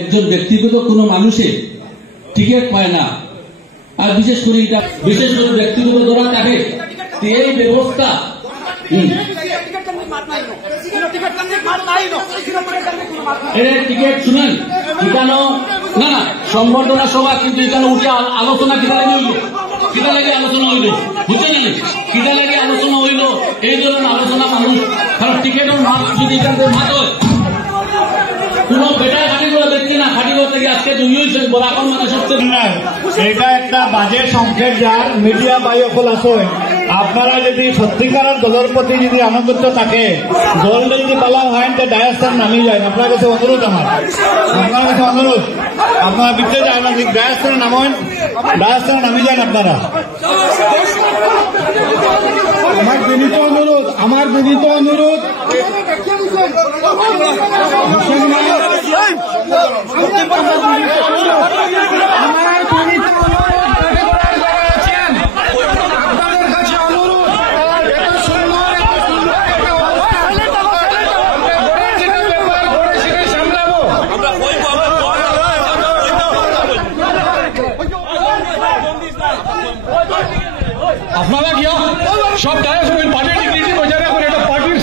একজন ব্যক্তিগত কোনো মানুষে টিকিট পায় না, আর বিশেষ করে এটা বিশেষ করে ব্যক্তিগত ধরা থাকে এই ব্যবস্থা টিকিট শুনেন এখানে না না সম্বর্ধনা সভা, কিন্তু এখানে উঠে আলোচনা কিনা লাগে আলোচনা হইল বুঝছেন কিনা লাগে আলোচনা হইল এই ধরনের আলোচনা মানুষ, কারণ টিকিটের মাছ যদি এখান থেকে মাছ হয় কোন বেটার খাটিগুলো দেখছি না, খাটিগুলো থেকে আজকে দুই হয়েছে বড় এখন মানে সত্যি এটা একটা বাজে সংকেত যার মিডিয়া বায়ুকল আছে। আপনারা যদি সত্যিকারের দলের প্রতি যদি আনুগত্য থাকে, দলটা যদি পালা হয় তো ডায়াস্থান নামি যায়। আপনার কাছে অনুরোধ আপনার কাছে অনুরোধ, আপনারা বিদ্যে যায় না, ডায়াস্থানে নামেন, ডায়াস্থানে নামি যান আপনারা। আমার বিনীত অনুরোধ আপনারা গিয়া সব ডায়াস পার্টির ডিগনিটি বজায় রাখুন, এটা পার্টির